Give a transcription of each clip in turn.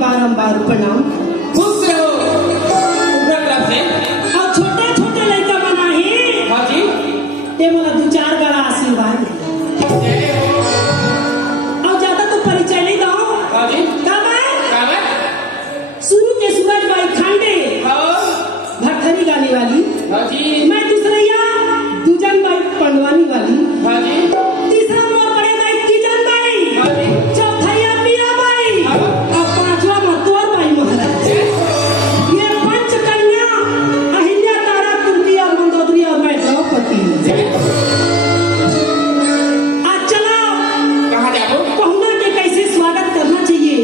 बारंबार प्रणाम। खुश रहो। और छोटे छोटे लड़का बना है हाँ जी, ते मोला 2-4 गड़ा आशीर्वाद और ज्यादा तो परिचय नहीं दो। हाँ जी, शुरू के सूरज बाई खांडे भटखरी गाने वाली। हाँ जी, मैं दूसरैया दुजन बाई पंडवानी वाली। हाँ जी, तीसरा मोर पड़े बाई किजन बाई। हाँ जी, चौथाया मीरा बाई और पांचवा मतोर बाई महाराज। ये पंच कन्या अहिल्या तारा कुंती और मंदोदरी और मैं द्रौपदी। आज चलो कहाँ जाओ? पहुना के कैसे स्वागत करना चाहिए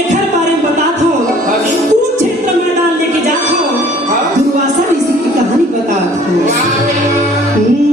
एक हर बारे में बताता हूँ। हाँ जी, कुरुक्षेत्र मैदान लेके जाता हूँ। दुर्वासा ऋषि की कहानी बताता हूँ। हाँ जी,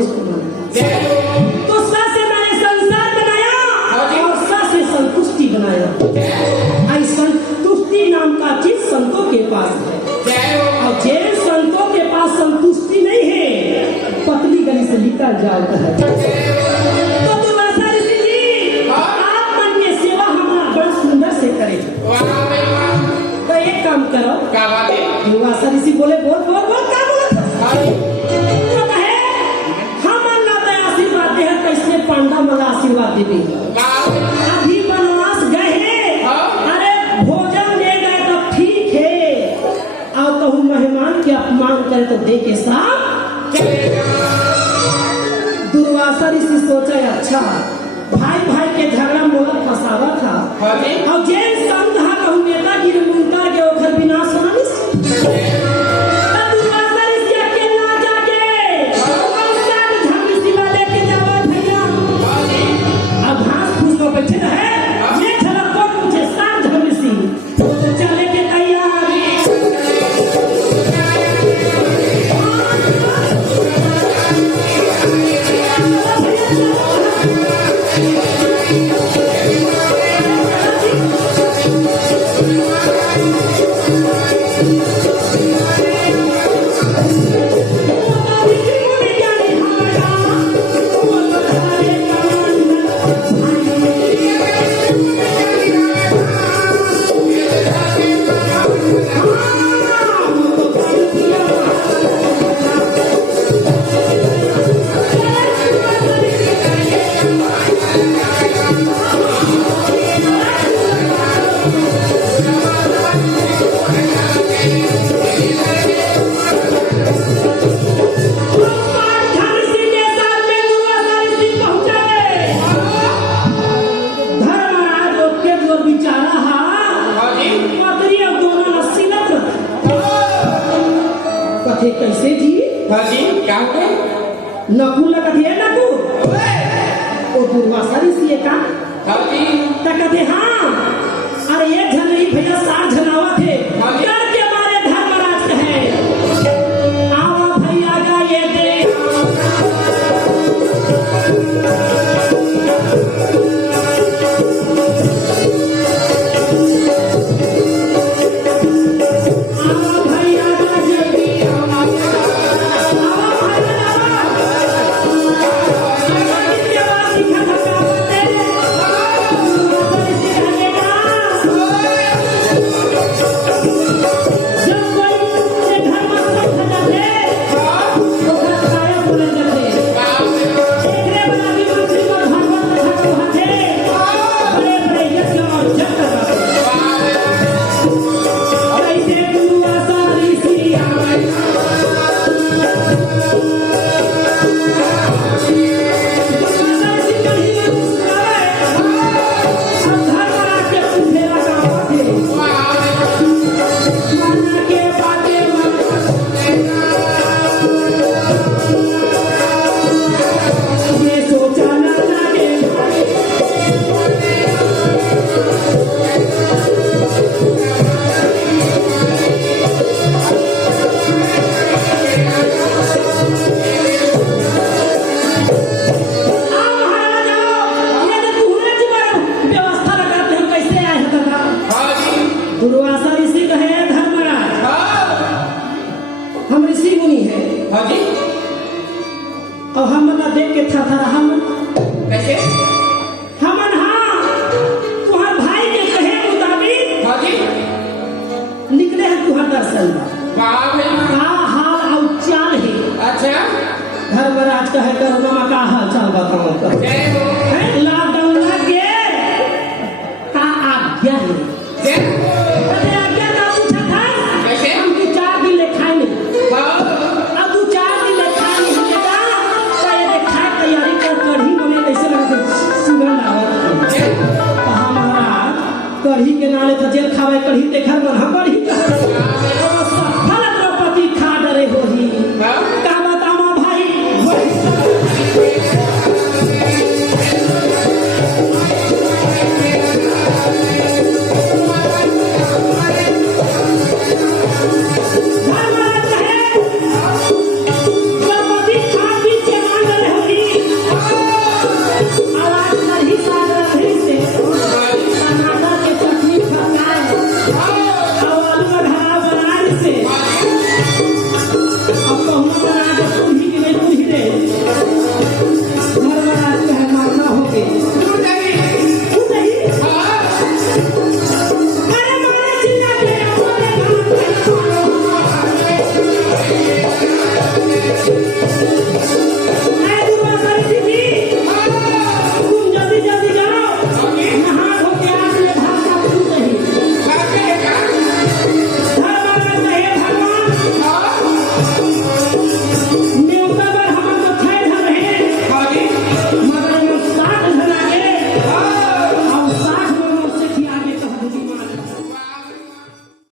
श्रेष्ठ माना जय हो। तो सा से मैंने संसार बनाया और सा से संतुष्टि बनाया। आई संतुष्टि नाम का चीज संतों के पास है। जय हो। और जिन संतों के पास संतुष्टि नहीं है, पतली गली से निकल जाता है। तो दुर्वासा ऋषि जी, आप मन की सेवा हमारा बड़ा सुंदर से करे। वाह भाई वाह। तो एक काम करो। क्या बात है? दुर्वासा ऋषि बोले बोल बोल बोल क्या बोला था? तो कहे हम अल्लाह का आशीर्वाद दे है, कैसे पांडा मला आशीर्वाद दे दी। अभी वनवास गए हैं, अरे भोजन ले गए तो ठीक है, और कहूँ मेहमान के अपमान करे तो दे के साथ। दुर्वासा ऋषि सोचा अच्छा भाई भाई के झगड़ा मोला फसावा था, और जेल संग कहूँ नेतागिरी मुंता के ओखर विनाश होना नहीं। दुर्वासा ऋषि अकेला जाके साथ झमसी वाले के जावा भैया, अब घास फूस में बैठे रहे, ये झलक को मुझे साथ झमसी तो चले के तैयार। कैसे जी? हाँ जी, क्या हो गया? नकुल कथे है नकुल ओ दुर्वासा ऋषि का। हाँ जी। तो कथे हाँ, अरे एक जन नहीं भैया 7 जन आवा थे। डर के मारे धर्मराज कहे आवा भैया का ये दे। दुर्वासा ऋषि कहे धर्मराज हम ऋषि मुनि हैं। हाँ जी। और हम ना देख के था हम कैसे? हमन हाँ तुम्हार भाई के कहे मुताबिक हाँ जी। निकले हैं तुम्हार दर्शन वाह भाई वाह। का हाल और चाल है। अच्छा। धर्मराज कहे करुणा का हाल चाल बताओ। जय हो।